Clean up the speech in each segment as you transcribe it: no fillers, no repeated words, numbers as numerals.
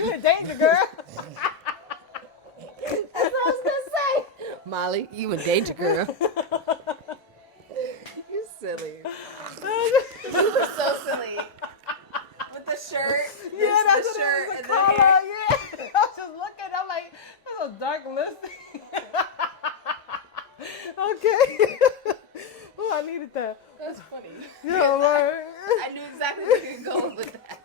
You in danger, girl. That's what I was gonna say. Molly, you in danger, girl. You silly. You were so silly. With the shirt. Yeah, that's the what shirt it was. and The the collar. hair. Yeah. I was just looking. I'm like, that's a dark lipstick. Okay. Oh, I needed that. That's funny. Yeah, like, I knew exactly where you were going with that.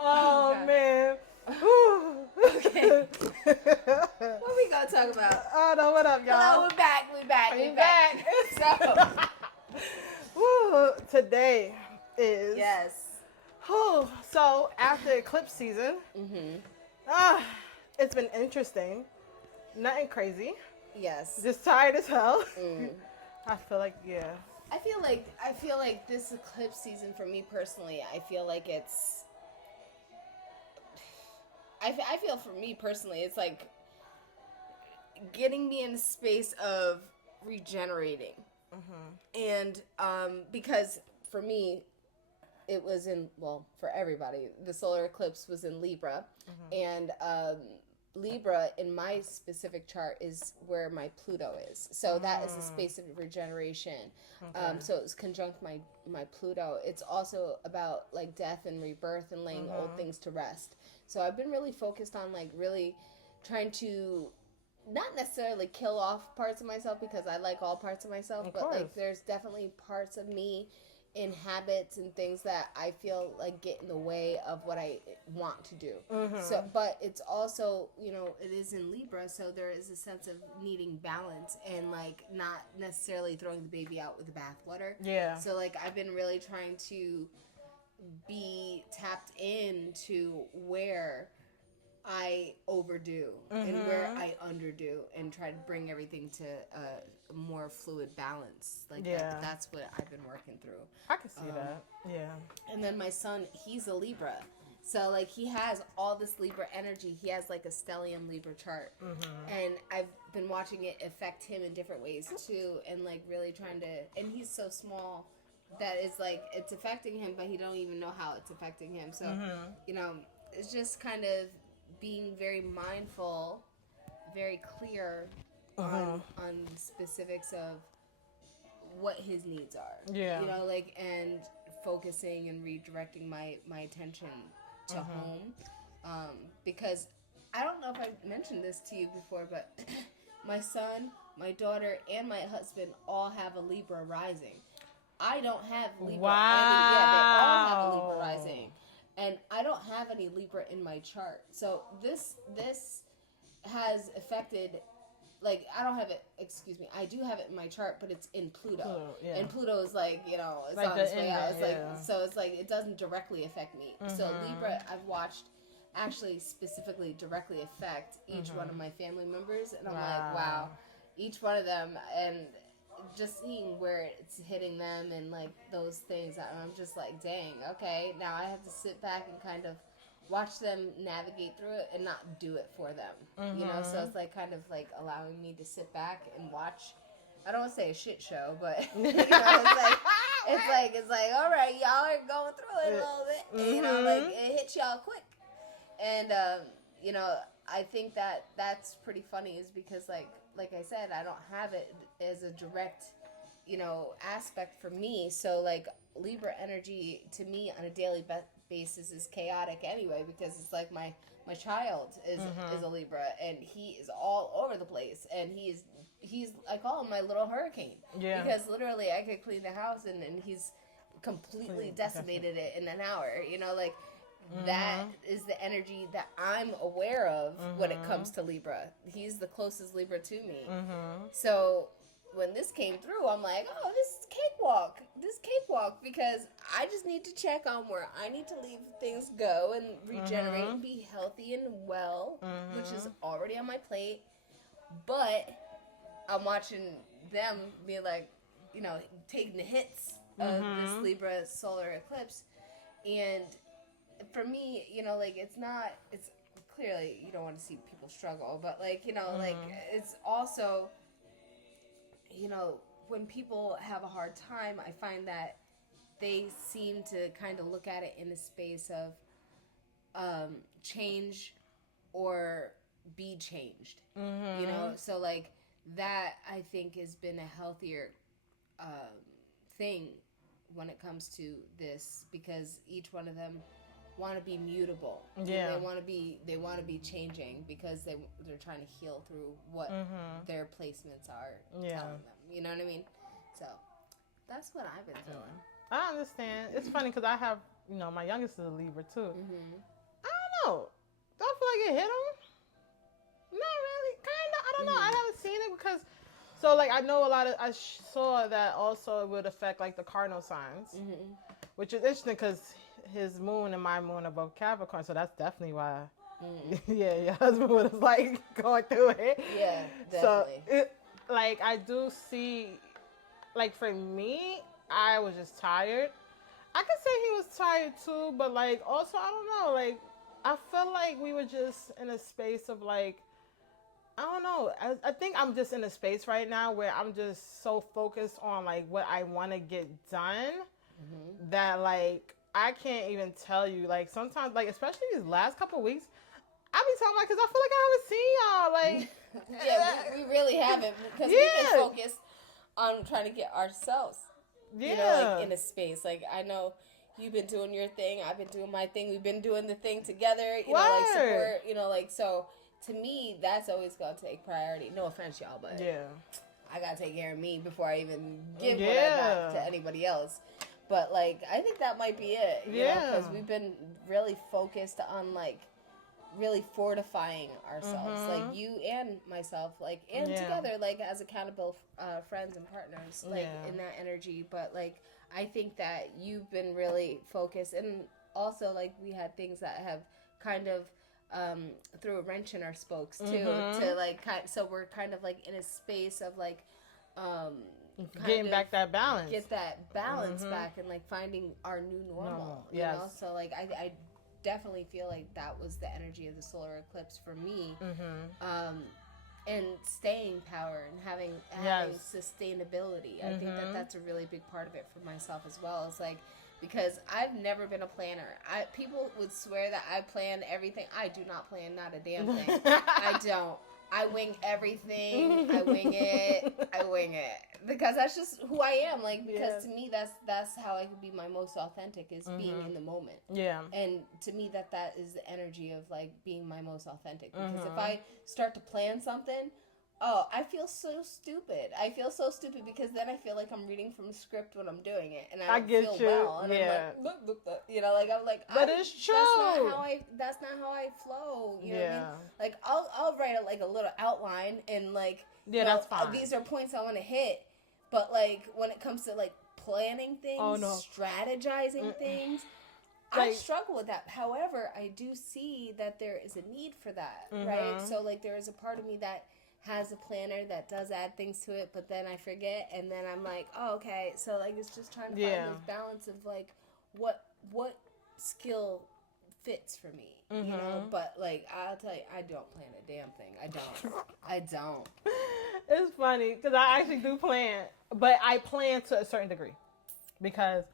oh God. man. Okay. What we gonna talk about? Oh no, what up, y'all? Hello, we're back. We We back. So, Woo, today is yes. So after eclipse season, it's been interesting. Nothing crazy. Yes. Just tired as hell. Mm. I feel like I feel like this eclipse season for me personally, I feel like it's. I feel for me personally, it's like getting me in a space of regenerating, and because for me, it was for everybody, the solar eclipse was in Libra, and Libra in my specific chart is where my Pluto is. So that is the space of regeneration. Okay. So it was conjunct my Pluto. It's also about like death and rebirth and laying old things to rest. So I've been really focused on like really trying to not necessarily kill off parts of myself because I like all parts of myself, but like there's definitely parts of me in habits and things that I feel like get in the way of what I want to do. So, but it's also, it is in Libra, so there is a sense of needing balance and like not necessarily throwing the baby out with the bathwater. Yeah. So like I've been really trying to be tapped into where I overdo and where I underdo and try to bring everything to a more fluid balance. Like that's what I've been working through. I can see that. Yeah. And then my son, he's a Libra. So like he has all this Libra energy. He has like a stellium Libra chart. And I've been watching it affect him in different ways too and like really trying to, and he's so small that it's like it's affecting him but he don't even know how it's affecting him. So, it's just kind of being very mindful, very clear on specifics of what his needs are. Yeah. And focusing and redirecting my attention to home. Because I don't know if I've mentioned this to you before, but my son, my daughter, and my husband all have a Libra rising. I don't have Libra. Wow. They all have a Libra rising. And I don't have any Libra in my chart. So this has affected, like, I don't have it, excuse me, I do have it in my chart, but it's in Pluto. And Pluto is like, it's like on its way out. It's so it's like, it doesn't directly affect me. So Libra, I've watched actually specifically directly affect each one of my family members. And I'm like, wow, each one of them, and just seeing where it's hitting them and like those things, I'm just like, dang, okay, now I have to sit back and kind of watch them navigate through it and not do it for them. So it's like kind of like allowing me to sit back and watch. I don't want to say a shit show, but it's like all right, y'all are going through it a little bit, like it hits y'all quick. And I think that's pretty funny is because like I said, I don't have it as a direct, aspect for me. So like Libra energy to me on a daily basis is chaotic anyway, because it's like my child is a Libra and he is all over the place and he's I call him my little hurricane. Yeah. Because literally I could clean the house and he's completely decimated it in an hour. That is the energy that I'm aware of when it comes to Libra. He's the closest Libra to me. So when this came through, I'm like, oh, this is cakewalk, because I just need to check on where I need to leave things go and regenerate and be healthy and well, which is already on my plate. But I'm watching them be like, taking the hits of this Libra solar eclipse. And for me, it's clearly you don't want to see people struggle, but it's also, when people have a hard time, I find that they seem to kind of look at it in the space of change or be changed. You know, so like that I think has been a healthier thing when it comes to this, because each one of them want to be mutable. Yeah. They want to be changing because they're trying to heal through what their placements are telling them. You know what I mean? So that's what I've been doing. I understand. It's funny because I have, my youngest is a Libra too. I don't know. Do I feel like it hit him? Not really. Kind of. I don't know. I haven't seen it because, so like I know I saw that also it would affect like the cardinal signs, which is interesting because his moon and my moon are both Capricorn, so that's definitely why. Yeah, your husband was like going through it. Yeah, definitely. So like I do see, like for me, I was just tired. I could say he was tired too, but like also I don't know, like I feel like we were just in a space of like, I don't know. I think I'm just in a space right now where I'm just so focused on like what I want to get done that like I can't even tell you. Like sometimes, like especially these last couple of weeks, I be talking about because I feel like I haven't seen y'all. Like yeah, we really haven't because we've been focused on trying to get ourselves, like in a space. Like I know you've been doing your thing, I've been doing my thing. We've been doing the thing together. Like support. Like so. To me, that's always going to take priority. No offense, y'all, but I got to take care of me before I even give what I got to anybody else. But, like, I think that might be it. You know, because we've been really focused on, like, really fortifying ourselves. Like, you and myself, like, and together, like, as accountable friends and partners, like, in that energy. But, like, I think that you've been really focused. And also, like, we had things that have kind of threw a wrench in our spokes too, to like so we're kind of like in a space of like getting back that balance, get that balance back, and like finding our new normal. You know, so like I definitely feel like that was the energy of the solar eclipse for me. And staying power and having sustainability. I think that's a really big part of it for myself as well. It's like, because I've never been a planner. People would swear that I plan everything. I do not plan not a damn thing. I don't. I wing everything. I wing it. Because that's just who I am. Like, because to me, that's how I could be my most authentic, is being in the moment. Yeah. And to me, that is the energy of, like, being my most authentic. Because if I start to plan something, I feel so stupid. Because then I feel like I'm reading from a script when I'm doing it, and I don't feel well. And I'm like, look, I'm like, but it's true. That's not how I flow. You know what I mean? Like, I'll write a little outline, and like, that's fine. These are points I want to hit. But like, when it comes to like planning things, strategizing things, I struggle with that. However, I do see that there is a need for that, right? So like, there is a part of me that has a planner that does add things to it, but then I forget, and then I'm like, oh, okay. So like, it's just trying to find this balance of like what skill fits for me, you know. But like, I'll tell you, I don't plan a damn thing. I don't. It's funny because I actually do plan, but I plan to a certain degree, because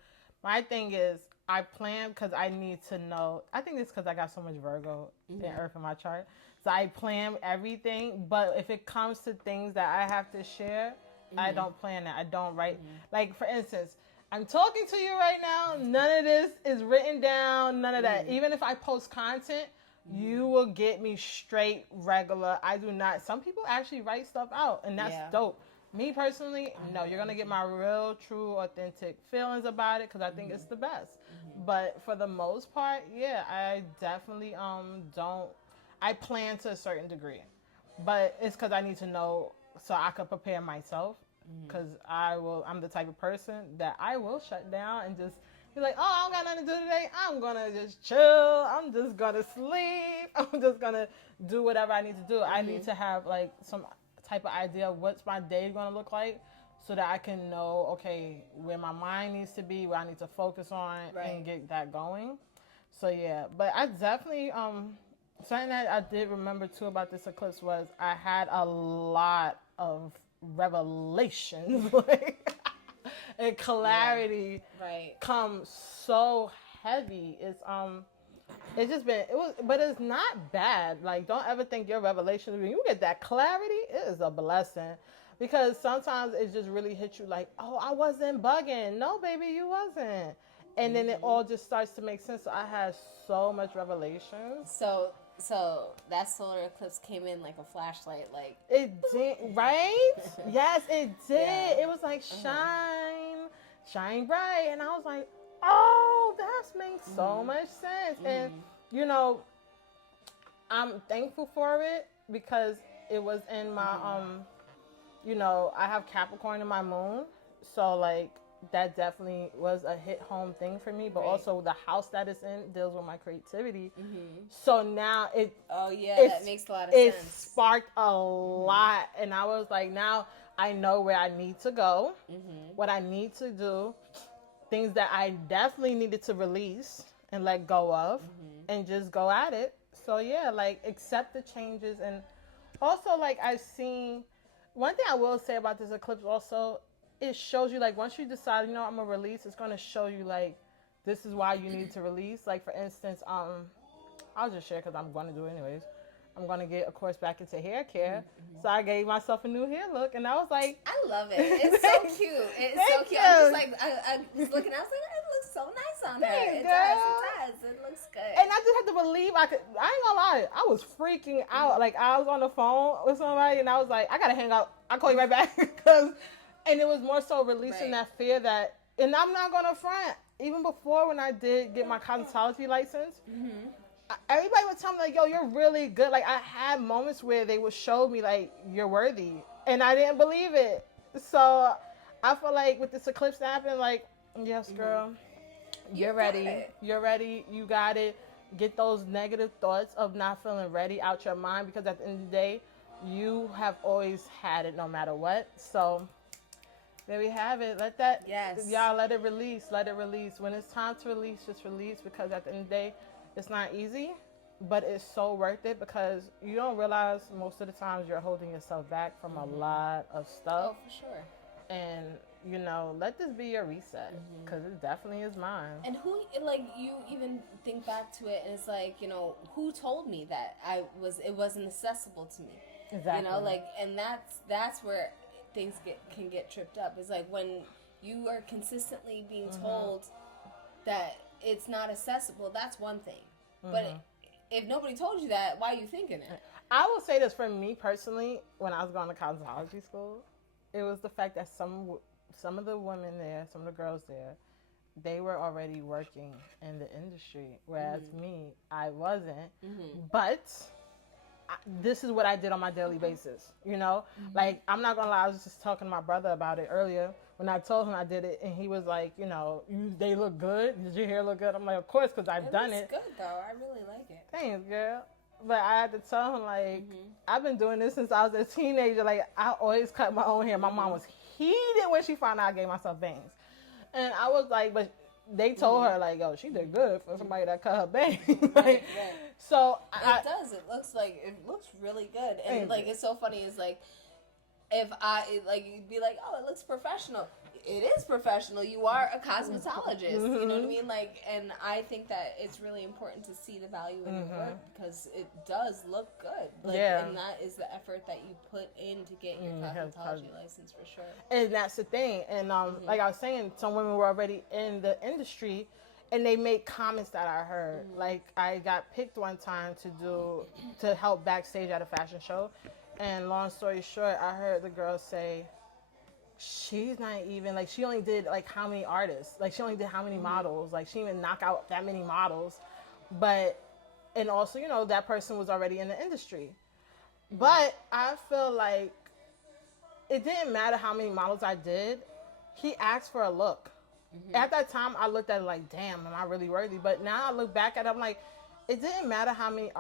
my thing is I plan because I need to know. I think it's because I got so much Virgo and Earth in my chart. So I plan everything, but if it comes to things that I have to share, I don't plan that. I don't write. Like, for instance, I'm talking to you right now. None of this is written down. None of that. Even if I post content, you will get me straight regular. I do not. Some people actually write stuff out, and that's dope. Me personally, no. You're going to get my real, true, authentic feelings about it, because I think it's the best. But for the most part, I definitely don't. I plan to a certain degree, but it's because I need to know so I can prepare myself, because I'm the type of person that I will shut down and just be like, oh, I don't got nothing to do today. I'm going to just chill. I'm just going to sleep. I'm just going to do whatever I need to do. I need to have like some type of idea of what's my day going to look like, so that I can know, okay, where my mind needs to be, where I need to focus on and get that going. So but I definitely, something that I did remember too about this eclipse was I had a lot of revelations. and clarity Right. come so heavy. It's just been it was, but it's not bad. Like, don't ever think your revelation when you get that clarity, it is a blessing. Because sometimes it just really hits you like, oh, I wasn't bugging. No, baby, you wasn't. And then it all just starts to make sense. So I had so much revelations. So that solar eclipse came in like a flashlight, like It did, right? Yes, it did. Yeah. It was like shine bright, and I was like, oh, that makes so much sense. And you know, I'm thankful for it because it was in my you know, I have Capricorn in my moon, so like that definitely was a hit home thing for me. But Right. also the house that it's in deals with my creativity. So now oh yeah, it's- that makes a lot of it sense. sparked a lot, and I was like, now I know where I need to go, what I need to do, things that I definitely needed to release and let go of, and just go at it. So yeah, like accept the changes, and also like I've seen. One thing I will say about this eclipse also, it shows you like once you decide, you know, I'm gonna release, it's gonna show you like this is why you need to release. Like for instance, I'll just share because I'm going to do it anyways. I'm going to get, of course, back into hair care. So I gave myself a new hair look, and I was like, I love it. It's so cute. It's so Thank cute. you. I'm just like, I was looking, I was like, it looks so nice on her. Thanks, It girl. does. It looks good. and I just had to believe I could. I ain't gonna lie, I was freaking out. Like I was on the phone with somebody, and I was like, I gotta hang up. I'll call you right back and it was more so releasing Right. that fear that, and I'm not gonna front. Even before when I did get my cosmetology license, everybody would tell me like, yo, you're really good. Like I had moments where they would show me like you're worthy, and I didn't believe it. So I feel like with this eclipse happening, like, yes, girl, you're got ready. it. You're ready. You got it. Get those negative thoughts of not feeling ready out your mind, because at the end of the day, you have always had it no matter what. So there we have it. Let that, Yes. y'all, let it release. Let it release. When it's time to release, just release, because at the end of the day, it's not easy, but it's so worth it, because you don't realize most of the times you're holding yourself back from a lot of stuff. Oh, for sure. And, you know, let this be your reset, because it definitely is mine. And who, like, you even think back to it, and it's like, you know, who told me that it wasn't accessible to me? Exactly. You know, like, and that's where things can get tripped up. It's like when you are consistently being told that it's not accessible, that's one thing. But if nobody told you that, why are you thinking it? I will say this for me personally, when I was going to cosmetology school, it was the fact that some of the women there, some of the girls there, they were already working in the industry, whereas me, I wasn't. But this is what I did on my daily basis, you know? Like, I'm not gonna lie, I was just talking to my brother about it earlier when I told him I did it, and he was like, you know, they look good. Did your hair look good? I'm like, of course, because I've done it. It's good, though. I really like it. Thanks, girl. But I had to tell him, like, I've been doing this since I was a teenager. Like, I always cut my own hair. My mom was heated when she found out I gave myself bangs. And I was like, but they told her, like, yo, she did good for somebody that cut her bangs. Like, Right. so It does. It looks really good. And, Thank like, you. it's so funny. It's like, if you'd be like, oh, it looks professional. It is professional. You are a cosmetologist. You know what I mean? Like, and I think that it's really important to see the value in your work, because it does look good. Like, Yeah. and that is the effort that you put in to get your cosmetology license, for sure. And that's the thing. And like I was saying, some women were already in the industry, and they made comments that I heard. Like, I got picked one time to help backstage at a fashion show, and long story short, I heard the girl say, she's not even, like, she only did like how many artists, like she only did how many models, like she didn't even knock out that many models. But, and also, you know, that person was already in the industry. But I feel like it didn't matter how many models I did. He asked for a look. At that time, I looked at it like, damn, am I really worthy? But now I look back at it, I'm like, it didn't matter how many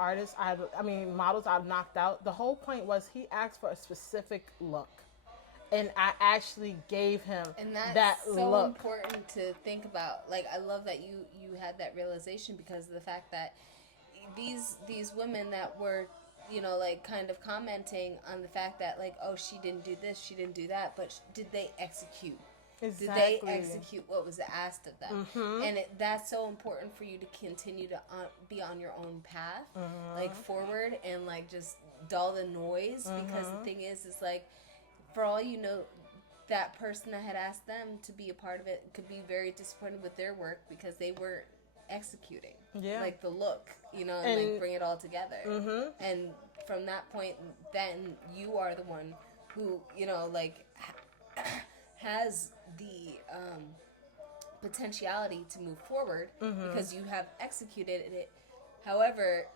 models I knocked out. The whole point was he asked for a specific look, and I actually gave him And that's that so look. important to think about. Like, I love that you had that realization, because of the fact that these women that were, you know, like, kind of commenting on the fact that, like, oh, she didn't do this, she didn't do that, but did they execute? Did they Exactly. execute what was asked of them? Mm-hmm. And that's so important for you to continue to be on your own path, like forward, and like just dull the noise. Because the thing is like, for all you know, that person that had asked them to be a part of it could be very disappointed with their work because they weren't executing. Yeah. Like the look, you know, and like bring it all together. And from that point, then you are the one who, you know, like has the potentiality to move forward because you have executed it. However,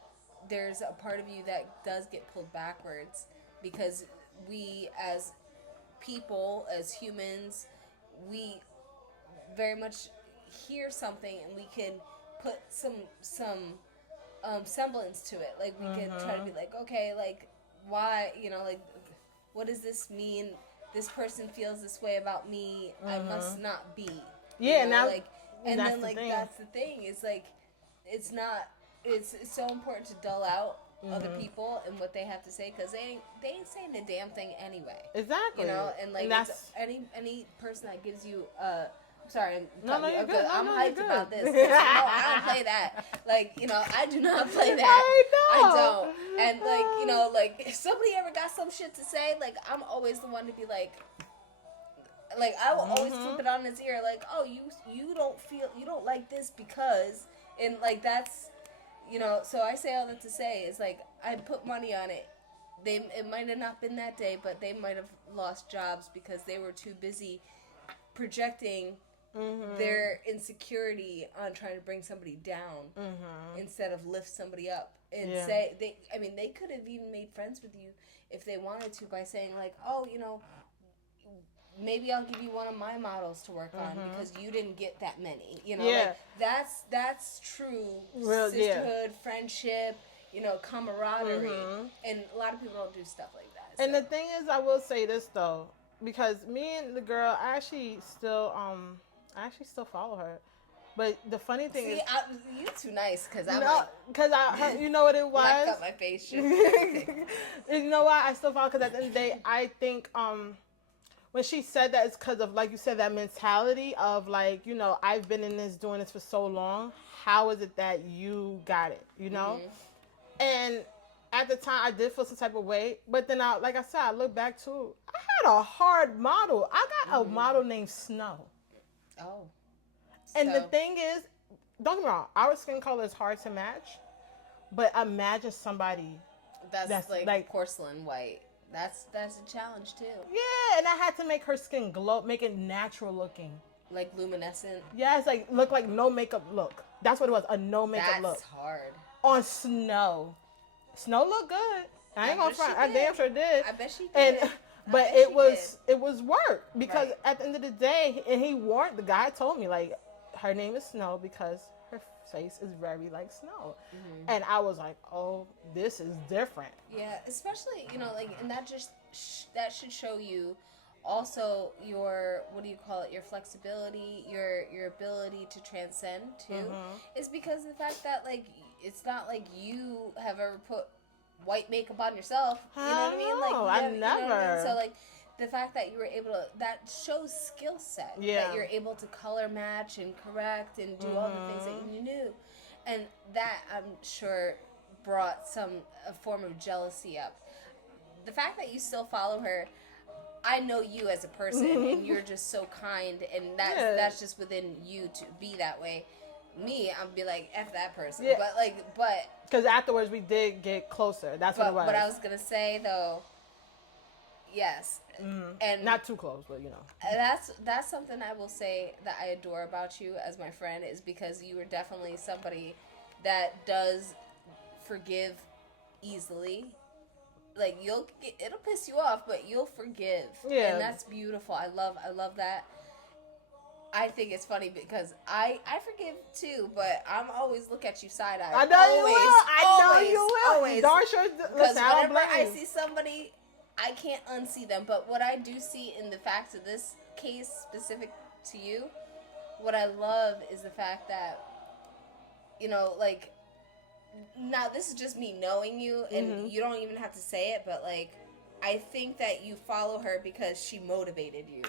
there's a part of you that does get pulled backwards because we as people, as humans, we very much hear something and we can put some semblance to it. Like we can try to be like, okay, like why, you know, like what does this mean? This person feels this way about me. I must not be. Yeah, you know? now, like, and that's then the like thing. that's the thing. It's like it's not. It's so important to dull out other people and what they have to say because they ain't saying a damn thing anyway. Exactly. You know, and like And that's it's any person that gives you sorry, I'm No, cutting no, you you're off, good. 'cause No, I'm no, hyped you're about good. this. 'Cause, no, I don't play that. Like, you know, I do not play that. I know. don't. And like, you know, like if somebody ever got some shit to say, like I'm always the one to be like I will always flip it on his ear, like, oh, you don't like this because, and like that's, you know. So I say all that to say is like I put money on it. It might have not been that day, but they might have lost jobs because they were too busy projecting their insecurity on trying to bring somebody down instead of lift somebody up and say they could have even made friends with you if they wanted to by saying like, oh, you know, maybe I'll give you one of my models to work on because you didn't get that many, you know. Like that's true sisterhood, friendship, you know, camaraderie, and a lot of people don't do stuff like that. And the thing is, I will say this though, because me and the girl, I actually still follow her. But the funny thing is, you too nice because I'm because you know what it was. blacked up my face. Everything. You know why I still follow? Because at the end of the day, I think when she said that, it's because of, like you said, that mentality of like, you know, I've been doing this for so long. How is it that you got it? You know, and at the time, I did feel some type of way, but then like I said, I look back to, I had a hard model. I got a model named Snow. Oh. And the thing is, don't get me wrong, our skin color is hard to match, but imagine somebody that's like porcelain white. That's a challenge too. Yeah, and I had to make her skin glow, make it natural looking. Like luminescent. Yeah, it's like look like no makeup look. That's what it was, a no makeup look. That's hard. On Snow. Snow looked good. I ain't gonna front. I damn sure did. I bet she did. But it was work because at the end of the day, and the guy told me like her name is Snow because her face is very like snow, and I was like, oh, this is different. Yeah, especially, you know, like, and that just that should show you also your, what do you call it, your flexibility, your ability to transcend too, is because of the fact that like it's not like you have ever put white makeup on yourself. You know what I mean? Like I never. You know what I mean? So like the fact that you were able to, that shows skill set. Yeah. That you're able to color match and correct and do all the things that you knew, and that I'm sure brought a form of jealousy up. The fact that you still follow her, I know you as a person, and you're just so kind, and that's just within you to be that way. Me, I'd be like, F that person. Yeah. But because afterwards we did get closer. That's what it was. What I was gonna say though, yes, and not too close, but you know, that's something I will say that I adore about you as my friend, is because you are definitely somebody that does forgive easily. Like it'll piss you off, but you'll forgive. Yeah, and that's beautiful. I love that. I think it's funny because I forgive too, but I'm always look at you side eye. I know you will. Always. Darn sure. Because whenever I blame. see somebody, I can't unsee them. But what I do see in the facts of this case specific to you, what I love is the fact that, you know, like, now this is just me knowing you, and you don't even have to say it, but like, I think that you follow her because she motivated you.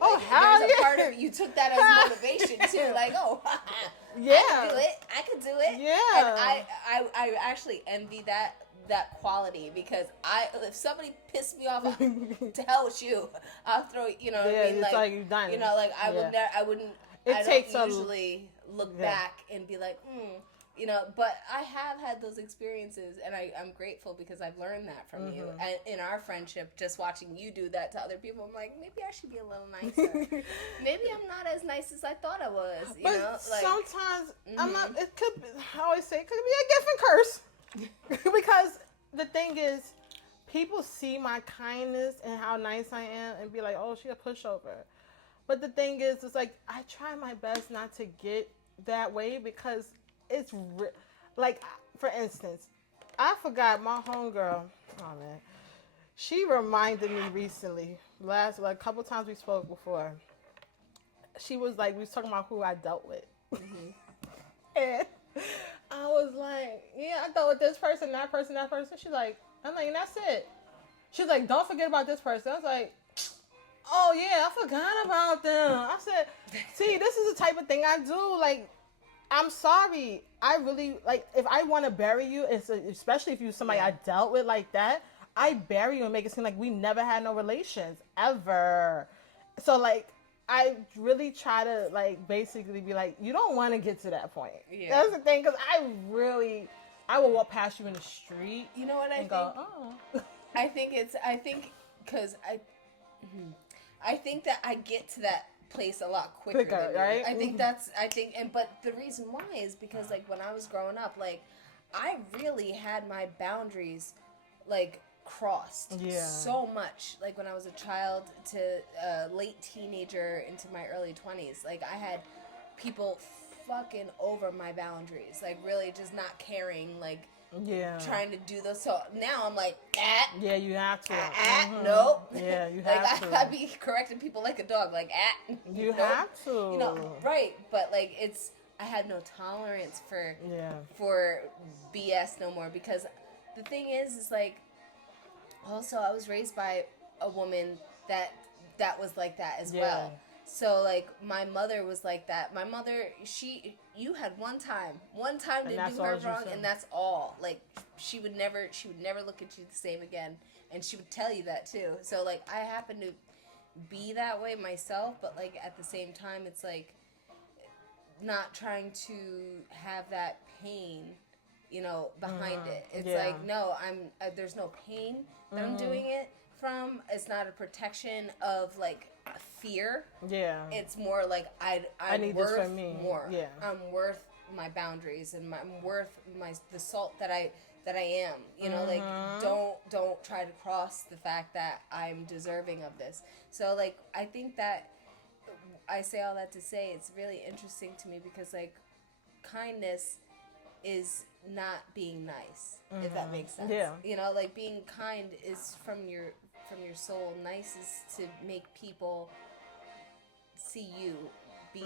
Oh, Like, hell there's a yeah. part of you took that as motivation too. Like, oh, Yeah. I could do it. Yeah. And I actually envy that quality because if somebody pissed me off, to hell with you. I'll throw, you know what Yeah, I mean? it's like you've done you it. know, like I Yeah. would never, I wouldn't. It I takes don't a- usually look Yeah. back and be like, you know. But I have had those experiences, and I'm grateful because I've learned that from you. And in our friendship, just watching you do that to other people, I'm like, maybe I should be a little nicer. Maybe I'm not as nice as I thought I was. You But know, like sometimes I'm not. It could. I always say it could be a gift and curse, because the thing is, people see my kindness and how nice I am and be like, "Oh, she a pushover." But the thing is, it's like I try my best not to get that way because it's like, for instance, I forgot my homegirl. Oh man, she reminded me recently. Like a couple times we spoke before. She was like, we was talking about who I dealt with, and I was like, yeah, I dealt with this person, that person, that person. She's like, I'm like, and that's it. She's like, don't forget about this person. I was like, oh yeah, I forgot about them. I said, see, this is the type of thing I do. Like, I'm sorry. I really, like, if I want to bury you, especially if you're somebody I dealt with like that, I bury you and make it seem like we never had no relations ever. So like, I really try to like basically be like, you don't want to get to that point. Yeah. That's the thing, because I will walk past you in the street. you know what I and think. go, oh. I think because I think that I get to that place a lot quicker than you. right? I think but the reason why is because like when I was growing up, like I really had my boundaries like crossed so much. Like when I was a child to late teenager into my early 20s, like I had people fucking over my boundaries, like really just not caring, like trying to do those. So now I'm like, yeah, you have to. Nope. Yeah, you Like have to. I'd be correcting people like a dog, like You nope. have to. You know, right? But like I had no tolerance for BS no more, because the thing is like, also I was raised by a woman that was like that as well. So like my mother was like that. My mother, you had one time to do her wrong, and that's all. Like she would never look at you the same again, and she would tell you that too. So like I happen to be that way myself, but like at the same time, it's like not trying to have that pain, you know, behind it. It's like, no, there's no pain that I'm doing it from. It's not a protection of like fear. Yeah. It's more like I need worth this for me. More. Yeah. I'm worth my boundaries, and I'm worth the salt that I am. You know, like don't try to cross the fact that I'm deserving of this. So like I think that I say all that to say it's really interesting to me, because like kindness is not being nice, if that makes sense. Yeah. You know, like being kind is from your soul. Nice is to make people see you, be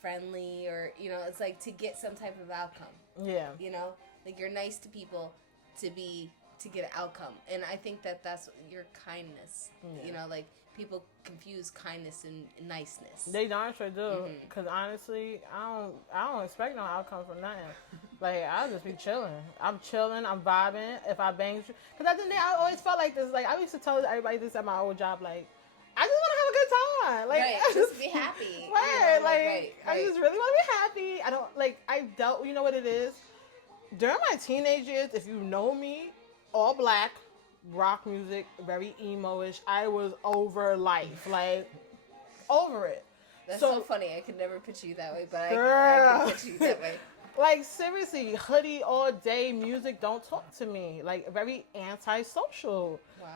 friendly, or you know, it's like to get some type of outcome. Yeah. You know, like you're nice to people to get an outcome, and I think that's your kindness. Yeah. You know, like people confuse kindness and niceness. They darn sure do. Because honestly, I don't expect no outcome from nothing. Like, I'll just be chilling. I'm chilling. I'm vibing. If I bang, because at the end, I always felt like this. Like, I used to tell everybody this at my old job. Like, I just want to have a good time. Like, right. Just be happy. Right. You know, like, right. I just really want to be happy. I don't, like, I dealt, you know what it is? During my teenage years, if you know me, all black, rock music, very emo-ish. I was over life, like over it. That's so funny. I could never picture you that way, but I can picture you that way. Like seriously, hoodie all day, music don't talk to me. Like very antisocial. Wow.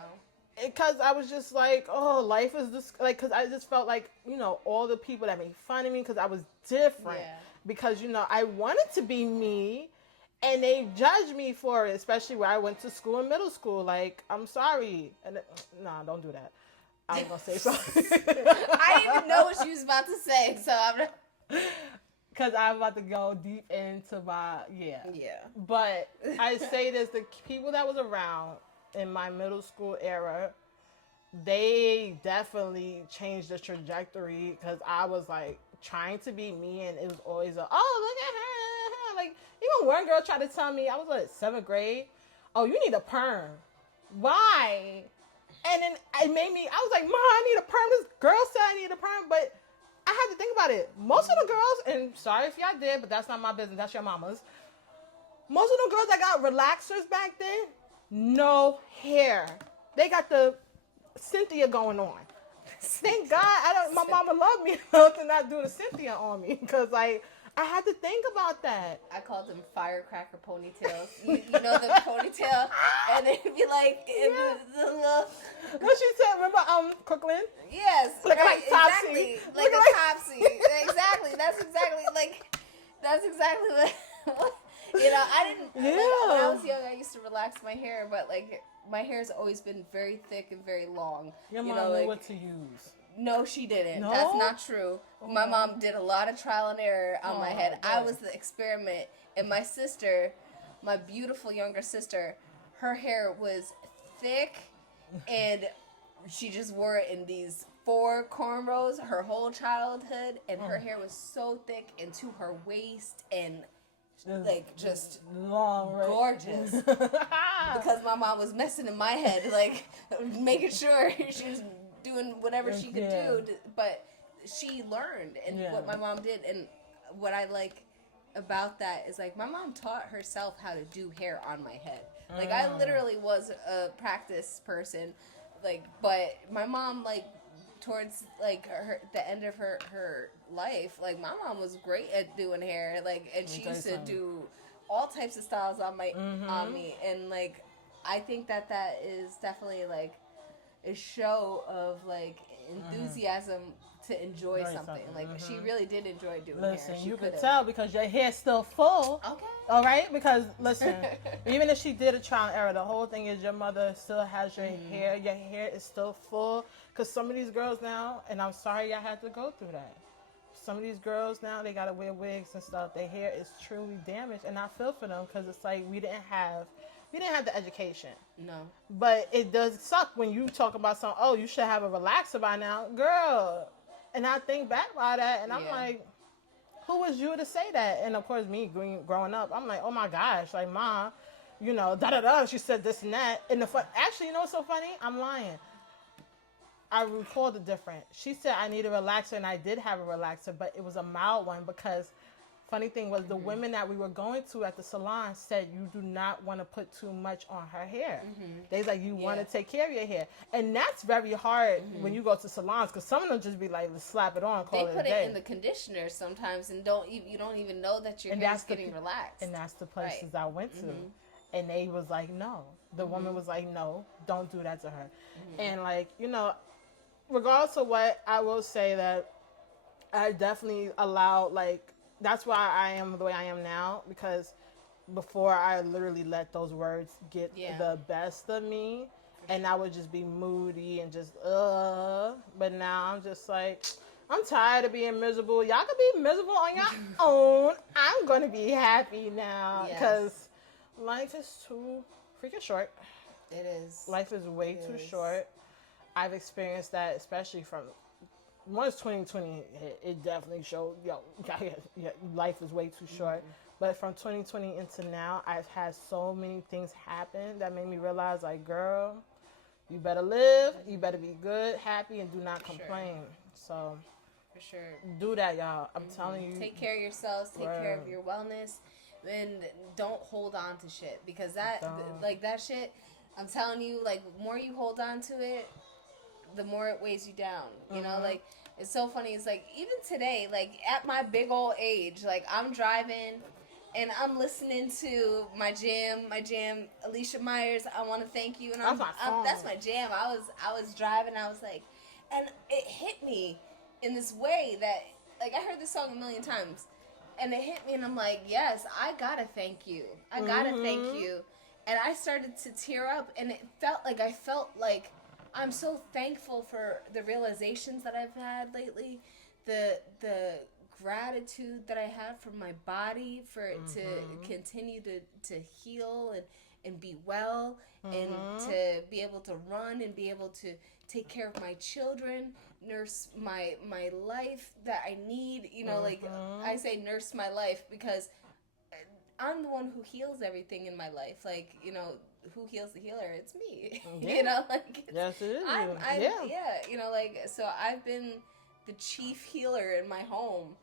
Because I was just like, oh, life is just like, because I just felt like, you know, all the people that made fun of me because I was different. Yeah. Because you know I wanted to be me. And they judged me for it, especially where I went to school in middle school. Like, I'm sorry. And nah, don't do that. I was going to say something. I didn't even know what she was about to say, so I'm because I'm about to go deep into my, yeah. But I say this, the people that was around in my middle school era, they definitely changed the trajectory because I was like trying to be me, and it was always a, oh, look at her. Like, even one girl tried to tell me, I was like 7th grade, oh, you need a perm. Why? And then it made me, I was like, Mom, I need a perm. This girl said I need a perm, but I had to think about it. Most of the girls, and sorry if y'all did, but that's not my business, that's your mama's. Most of the girls that got relaxers back then, no hair. They got the Cynthia going on. Thank God my mama loved me enough to not do the Cynthia on me, because like I had to think about that. I called them firecracker ponytails. You know the ponytail, and they'd be like the little. What she said? Remember, Crooklyn? Yes, Looking right, like Topsy. exactly, like a Topsy. Exactly. That's exactly what. You know, I didn't. Yeah. Like, when I was young, I used to relax my hair, but like my hair's always been very thick and very long. Your you mom know, knew like, what to use. No, she didn't. No? That's not true. My mom did a lot of trial and error on my head. God. I was the experiment. And my sister, my beautiful younger sister, her hair was thick and she just wore it in these 4 cornrows her whole childhood. And her hair was so thick and to her waist and like just long, right? gorgeous. Because my mom was messing in my head, like making sure she was doing whatever she could do, but she learned, and what my mom did, and what I like about that is like my mom taught herself how to do hair on my head. Like I literally was a practice person, like, but my mom, like, towards like the end of her life, like my mom was great at doing hair, like, and she used to do all types of styles on me, and like I think that is definitely like a show of like enthusiasm to enjoy something. Like she really did enjoy doing hair. Listen, She you could've. could tell because your hair's still full. Okay. All right, because listen, even if she did a trial and error, the whole thing is your mother still has your hair. Your hair is still full. Because some of these girls now, and I'm sorry y'all had to go through that. Some of these girls now, they gotta wear wigs and stuff. Their hair is truly damaged, and I feel for them because it's like we didn't have the education. No. But it does suck when you talk about something, oh, you should have a relaxer by now. Girl. And I think back about that, and I'm like, who was you to say that? And of course, me growing up, I'm like, oh my gosh, like, Mom, you know, da-da-da, she said this and that. And actually, you know what's so funny? I'm lying. I recall the difference. She said I need a relaxer, and I did have a relaxer, but it was a mild one because funny thing was the women that we were going to at the salon said you do not want to put too much on her hair. They's like, you want to take care of your hair. And that's very hard when you go to salons because some of them just be like, let's slap it on, call it a day. They put it in the conditioner sometimes and you don't even know that your hair is getting relaxed. And that's the places I went to. And they was like, no. The woman was like, no, don't do that to her. And like, you know, regardless of what, I will say that I definitely allowed, like, that's why I am the way I am now, because before I literally let those words get the best of me, and I would just be moody and just, but now I'm just like, I'm tired of being miserable. Y'all can be miserable on your own. I'm going to be happy now, because life is too freaking short. It is. Life is way too short. I've experienced that, especially from once 2020 hit, it definitely showed, life is way too short. But from 2020 into now, I've had so many things happen that made me realize, like, girl, you better live, you better be good, happy, and do not complain. So, for sure, do that, y'all. I'm telling you. Take care of yourselves, take care of your wellness, and don't hold on to shit, because that shit, I'm telling you, like, the more you hold on to it, the more it weighs you down, you know, like, it's so funny, it's like, even today, like, at my big old age, like, I'm driving, and I'm listening to my jam, Alicia Myers, I Want to Thank You, and that's my jam. I was driving, I was like, and it hit me in this way that, like, I heard this song a million times, and it hit me, and I'm like, yes, I gotta thank you, thank you, and I started to tear up, and it felt like I'm so thankful for the realizations that I've had lately, the gratitude that I have for my body, for it to continue to heal and be well, and to be able to run and be able to take care of my children, nurse my life that I need. You know, like I say nurse my life because I'm the one who heals everything in my life. Like, you know, who heals the healer? It's me. Yeah. You know, like Yes, it is. yeah, you know, like, so I've been the chief healer in my home,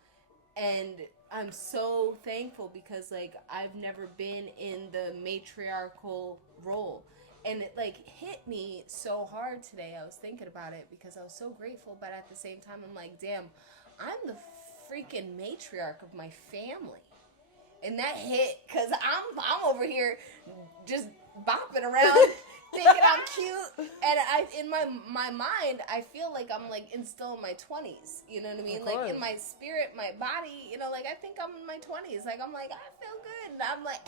and I'm so thankful because, like, I've never been in the matriarchal role, and it, like, hit me so hard today. I was thinking about it because I was so grateful, but at the same time, I'm like, damn, I'm the freaking matriarch of my family. And that hit, because I'm over here just bopping around, thinking I'm cute. And in my mind, I feel like I'm, like, still in my 20s. You know what I mean? Like, in my spirit, my body, you know, like, I think I'm in my 20s. Like, I'm like, I feel good. And I'm like,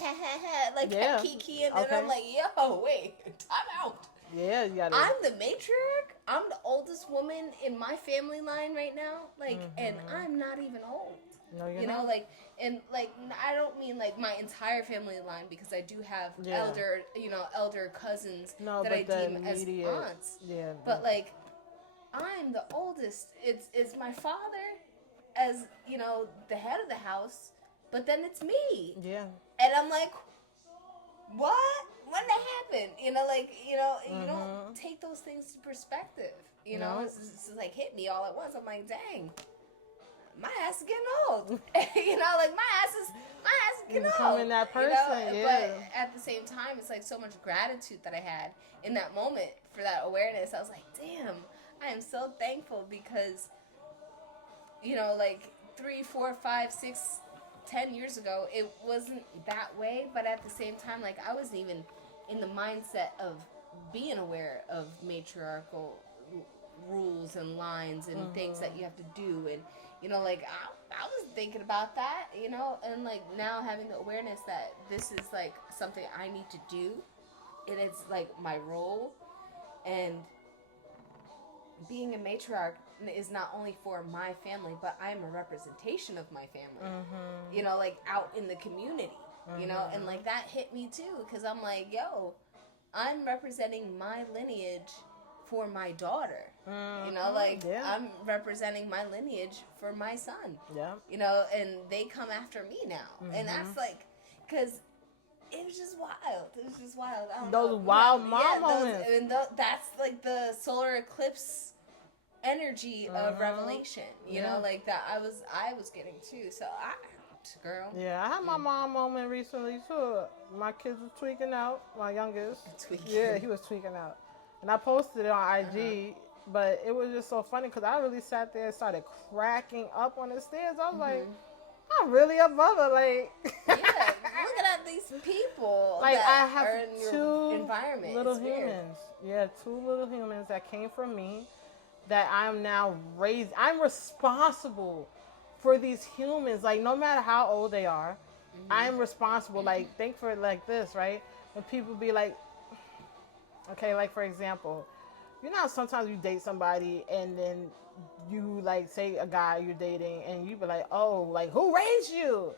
like, kiki. And then I'm like, yo, wait, time out. Yeah, you gotta. I'm the matriarch. I'm the oldest woman in my family line right now. Like, and I'm not even old. No, you're you not. know, like, and like, I don't mean like my entire family line because I do have elder cousins that I deem as aunts. Yeah. But like, I'm the oldest. It's my father as, you know, the head of the house, but then it's me. Yeah. And I'm like, what? When that happened? You know, like, you know, you don't take those things to perspective. You know, it's like hit me all at once. I'm like, dang. My ass is getting old. You know, like my ass is getting old. Becoming that person, you know? But at the same time, it's like so much gratitude that I had in that moment for that awareness. I was like, damn, I am so thankful because, you know, like 3, 4, 5, 6, 10 years ago, it wasn't that way. But at the same time, like I wasn't even in the mindset of being aware of matriarchal rules and lines and things that you have to do. And you know, like, I was thinking about that, you know, and, like, now having the awareness that this is, like, something I need to do, and it's, like, my role, and being a matriarch is not only for my family, but I'm a representation of my family, you know, like, out in the community, you know, and, like, that hit me, too, because I'm like, yo, I'm representing my lineage for my daughter, you know, like I'm representing my lineage for my son, you know, and they come after me now, and that's like, because it was just wild. It was just wild. I don't know. Wild mom moments. That's like the solar eclipse energy of revelation, you know, like that I was getting too. So girl. Yeah, I had my mom moment recently too. My kids were tweaking out. My youngest. Yeah, he was tweaking out. And I posted it on IG, but it was just so funny because I really sat there and started cracking up on the stairs. I was like, I'm really a mother. Like, yeah, looking at these people. Like, that I have are in two your environment. little humans. Yeah, 2 little humans that came from me that I'm now raised. I'm responsible for these humans. Like, no matter how old they are, I'm responsible. Like, think for it like this, right? When people be like, okay, like for example, you know how sometimes you date somebody and then you like say a guy you're dating and you be like, oh, like who raised you?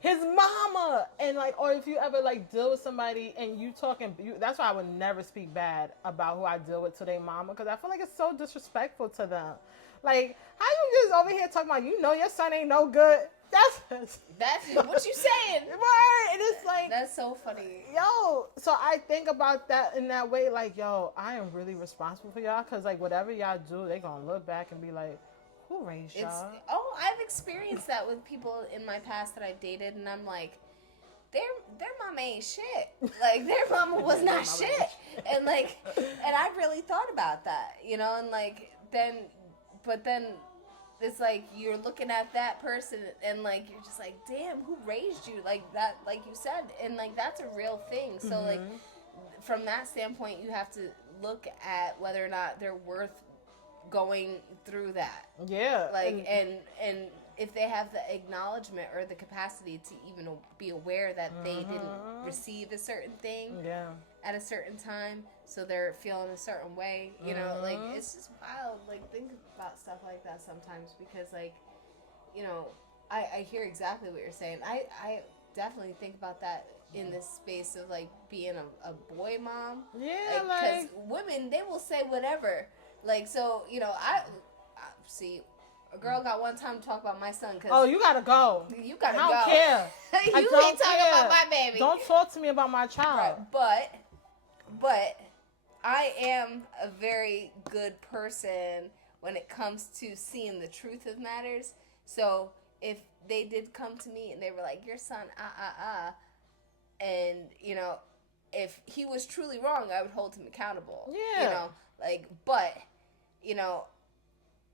His mama. And like, or if you ever like deal with somebody and you talking, that's why I would never speak bad about who I deal with to their mama, because I feel like it's so disrespectful to them. Like, how you just over here talking about, you know, your son ain't no good. That's what you saying. Right. And it's like, that's so funny. Yo, so I think about that in that way, like, yo, I am really responsible for y'all, because like whatever y'all do, they gonna look back and be like, who raised y'all? I've experienced that with people in my past that I've dated, and I'm like, their mama ain't shit. Like, their mama was not shit. And like, and I really thought about that, you know, and like, then it's like you're looking at that person and like you're just like, damn, who raised you? Like that, like you said, and like that's a real thing. So like from that standpoint, you have to look at whether or not they're worth going through that. Yeah. Like and if they have the acknowledgement or the capacity to even be aware that they didn't receive a certain thing at a certain time, so they're feeling a certain way, you know, like, it's just wild. Like, think about stuff like that sometimes, because, like, you know, I hear exactly what you're saying. I definitely think about that in this space of like being a boy mom. Yeah, because women, they will say whatever. Like, so, you know, I see. A girl got one time to talk about my son. Cause oh, you gotta go. You gotta go. I don't care. You I don't ain't talking care. about my baby. Don't talk to me about my child. Right. But I am a very good person when it comes to seeing the truth of matters. So if they did come to me and they were like, your son, and, you know, if he was truly wrong, I would hold him accountable. Yeah. You know, like, but, you know,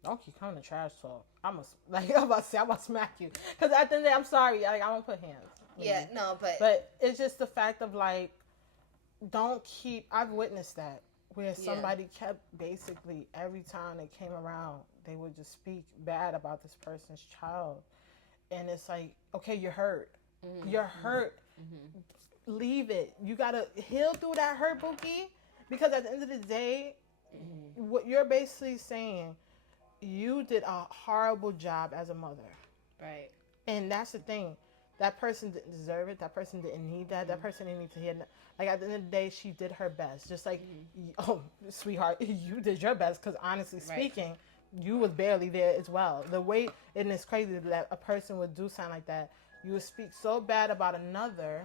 don't keep coming to trash talk. I'm about to smack you. Because at the end of the day, I'm sorry. Like, I won't put hands. Yeah, no, But it's just the fact of, like, don't keep... I've witnessed that. Where somebody kept basically, every time they came around, they would just speak bad about this person's child. And it's like, okay, you're hurt. Mm-hmm. You're hurt. Mm-hmm. Leave it. You got to heal through that hurt, Bookie. Because at the end of the day, what you're basically saying... You did a horrible job as a mother. Right. And that's the thing. That person didn't deserve it. That person didn't need that. That person didn't need to hear that. Like, at the end of the day, she did her best. Just like, oh, sweetheart, you did your best. Because honestly speaking, you was barely there as well. The way, and it's crazy that a person would do something like that. You would speak so bad about another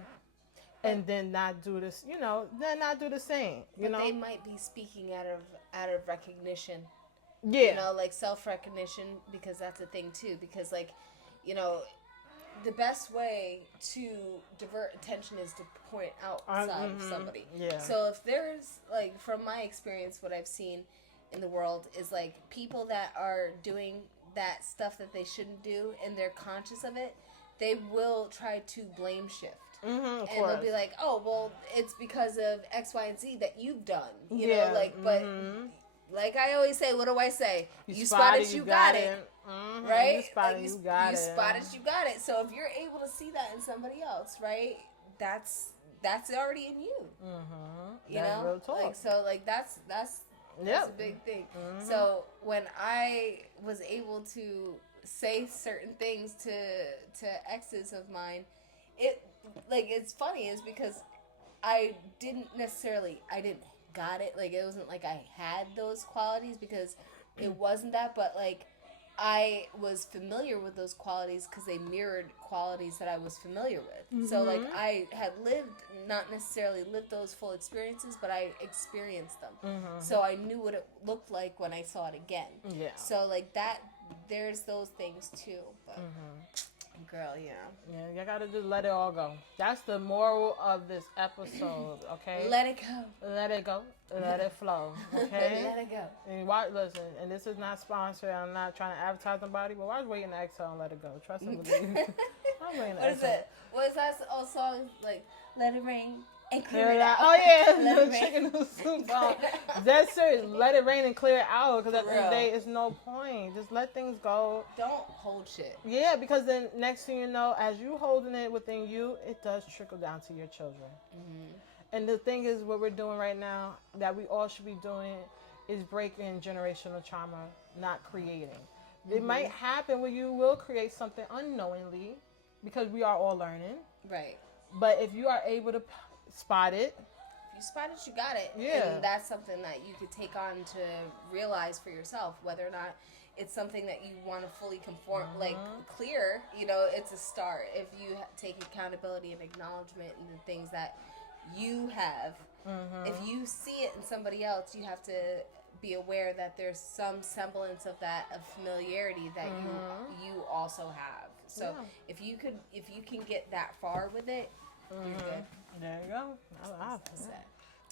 and then not do this, you know, then not do the same. You know? They might be speaking out of recognition. Yeah. You know, like self-recognition, because that's a thing too. Because, like, you know, the best way to divert attention is to point outside of somebody. Yeah. So if there's, like, from my experience, what I've seen in the world is, like, people that are doing that stuff that they shouldn't do and they're conscious of it, they will try to blame shift. And they'll be like, oh, well, it's because of X, Y, and Z that you've done. You know, like, but... Like I always say, what do I say? You spotted, you got it. Mm-hmm. Right? You spotted, you got it. You spotted, you got it. So if you're able to see that in somebody else, right? That's already in you. Mm-hmm. You know? Real talk. Like, so, like, that's a big thing. Mm-hmm. So when I was able to say certain things to exes of mine, it's funny is because I didn't got it. Like, it wasn't like I had those qualities because it wasn't that, but, like, I was familiar with those qualities because they mirrored qualities that I was familiar with. Mm-hmm. So, like, I had not necessarily lived those full experiences, but I experienced them. Mm-hmm. So I knew what it looked like when I saw it again. Yeah. So, like, there's those things too, but... Girl, yeah. Yeah, you gotta just let it all go. That's the moral of this episode, okay? Let it go. Let it go. Let it flow, okay? Let it go. And listen, and this is not sponsored. I'm not trying to advertise nobody, but watch Waiting to Exhale and Let It Go. Trust and believe. I'm waiting to What is it? What is that old song? Like, let it rain. And clear it out. Oh yeah, the chicken noodle soup. That's serious. Let it rain and clear it out. Because at the end of the day, it's no point. Just let things go. Don't hold shit. Yeah, because then next thing you know, as you holding it within you, it does trickle down to your children. Mm-hmm. And the thing is, what we're doing right now, that we all should be doing, is breaking generational trauma, not creating. Mm-hmm. It might happen where you will create something unknowingly, because we are all learning. Right. But if you are able to spot it. If you spot it, you got it. Yeah. And that's something that you could take on to realize for yourself whether or not it's something that you want to fully conform, like, clear. You know, it's a start. If you take accountability and acknowledgement in the things that you have, if you see it in somebody else, you have to be aware that there's some semblance of that, of familiarity that you also have. So if you can get that far with it, you're good. There you go.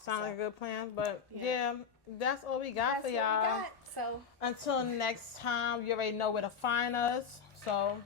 Sound like a good plan, but yeah, that's all we got for y'all. So until next time, you already know where to find us. So.